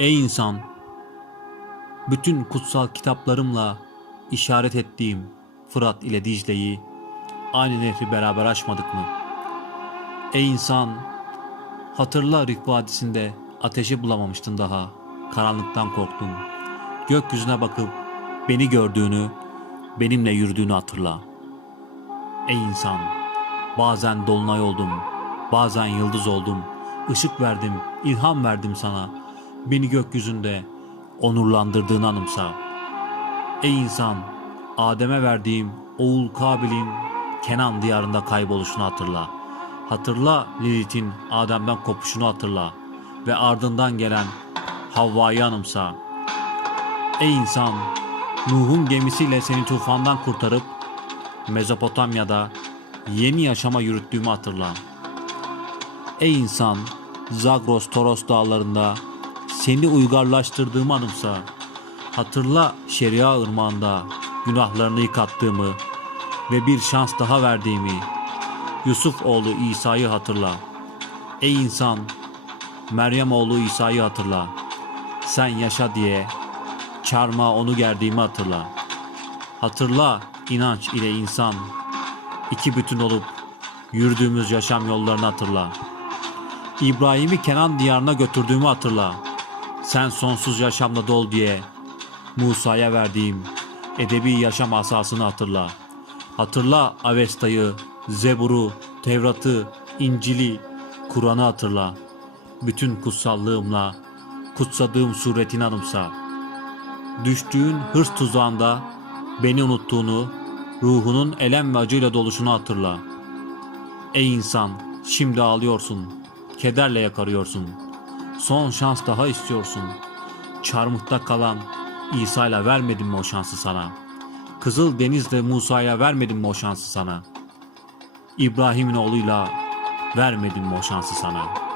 Ey insan! Bütün kutsal kitaplarımla işaret ettiğim Fırat ile Dicle'yi aynı nehri beraber aşmadık mı? Ey insan! Hatırla Rif Vadisi'nde ateşi bulamamıştın daha. Karanlıktan korktun. Gökyüzüne bakıp beni gördüğünü, benimle yürüdüğünü hatırla. Ey insan! Bazen dolunay oldum, bazen yıldız oldum. ışık verdim, ilham verdim sana. Beni gökyüzünde onurlandırdığını anımsa. Ey insan! Adem'e verdiğim oğul Kabil'in Kenan diyarında kayboluşunu hatırla. Hatırla Lilith'in Adem'den kopuşunu hatırla. Ve ardından gelen Havva'yı anımsa. Ey insan! Nuh'un gemisiyle seni tufandan kurtarıp Mezopotamya'da yeni yaşama yürüttüğümü hatırla. Ey insan, Zagros Toros dağlarında seni uygarlaştırdığımı anımsa. Hatırla Şeria ırmağında günahlarını yıkattığımı ve bir şans daha verdiğimi. Yusuf oğlu İsa'yı hatırla. Ey insan, Meryem oğlu İsa'yı hatırla. Sen yaşa diye çarmıha onu gerdiğimi hatırla. Hatırla inanç ile insan iki bütün olup yürüdüğümüz yaşam yollarını hatırla. İbrahim'i Kenan diyarına götürdüğümü hatırla. Sen sonsuz yaşamla dol diye Musa'ya verdiğim edebi yaşam asasını hatırla. Hatırla Avesta'yı, Zebur'u, Tevrat'ı, İncil'i, Kur'an'ı hatırla. Bütün kutsallığımla kutsadığım suretini anımsa. Düştüğün hırs tuzağında beni unuttuğunu, ruhunun elem ve acıyla doluşunu hatırla. Ey insan, şimdi ağlıyorsun, kederle yakarıyorsun. Son şans daha istiyorsun. Çarmıhta kalan İsa'yla vermedim mi o şansı sana? Kızıl Deniz'le Musa'ya vermedim mi o şansı sana? İbrahim'in oğluyla vermedim mi o şansı sana?''